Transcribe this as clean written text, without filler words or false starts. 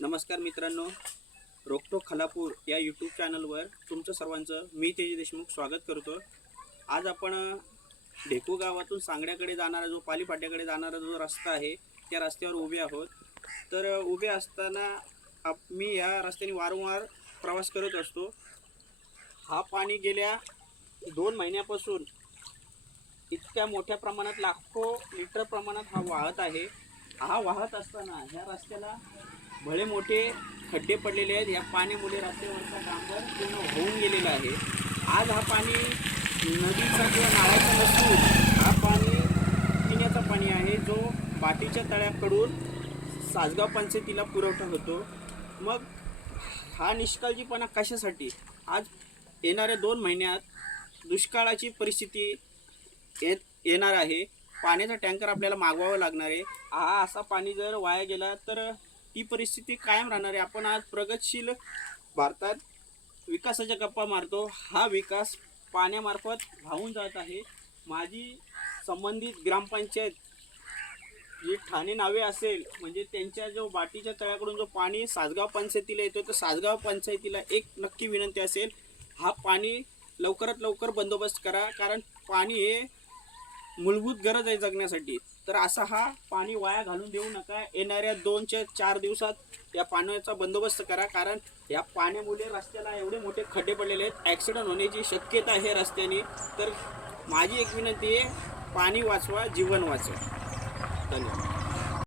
नमस्कार मित्रांनो, रोकटोक खालापूर या यूट्यूब चॅनलवर तुमचं सर्वांचं मी तेज देशमुख स्वागत करतो। आज आपण ढेकू गावातून सांगड्याकडे जाणारा जो पालीफाट्याकडे जाणारा जो रस्ता आहे त्या रस्त्यावर उभे आहोत। तर उभे असताना मी या रस्त्याने वारंवार प्रवास करत असतो। हा पाणी गेल्या 2 महिन्यापासून इतक्या मोठ्या प्रमाणात लाखो लिटर प्रमाणात हा वाहत आहे। हा वाहत असताना ह्या रस्त्याला भले मोठे खड्डे पडलेले आहेत। या पाण्यामुळे रस्त्यावरचा डांबर पूर्ण होऊन गेलेला आहे। आज हा पाणी नदीचा किंवा नाळ्याचा नसून हा पाणी पिण्याचा पाणी आहे, जो बाटीच्या तळ्याकडून सासगाव पंचायतीला पुरवठा होतो। मग हा निष्काळजीपणा कशासाठी? आज येणाऱ्या 2 महिन्यात दुष्काळाची परिस्थिती येणार आहे। पाण्याचा टँकर आपल्याला मागवावा लागणार आहे। हा असा पाणी जर वाया गेला तर ती परिस्थिती कायम राहणार आहे। आपण आज प्रगतशील भारतात विकासाच्या गप्पा मारतो, हा विकास पाण्यामार्फत वाहून जात आहे। माझी संबंधित ग्रामपंचायत जी ठाणे नावे असेल, म्हणजे त्यांच्या जो बाटीच्या तळ्याकडून जो पाणी सासगाव पंचायतीला येतो, तर सासगाव पंचायतीला एक नक्की विनंती असेल, हा पाणी लवकरात लवकर बंदोबस्त करा, कारण पाणी हे मूलभूत गरज आहे जगण्यासाठी। तर असा हा पाणी वाया घालून देऊ नका। येणाऱ्या 2 ते 4 दिवसात या पाण्याचा बंदोबस्त करा, कारण या पाण्यामुळे रस्त्याला एवढे मोठे खड्डे पडलेले आहेत, ॲक्सिडेंट होण्याची शक्यता आहे रस्त्याने। तर माझी एक विनंती आहे, पाणी वाचवा, जीवन वाचवा। धन्यवाद।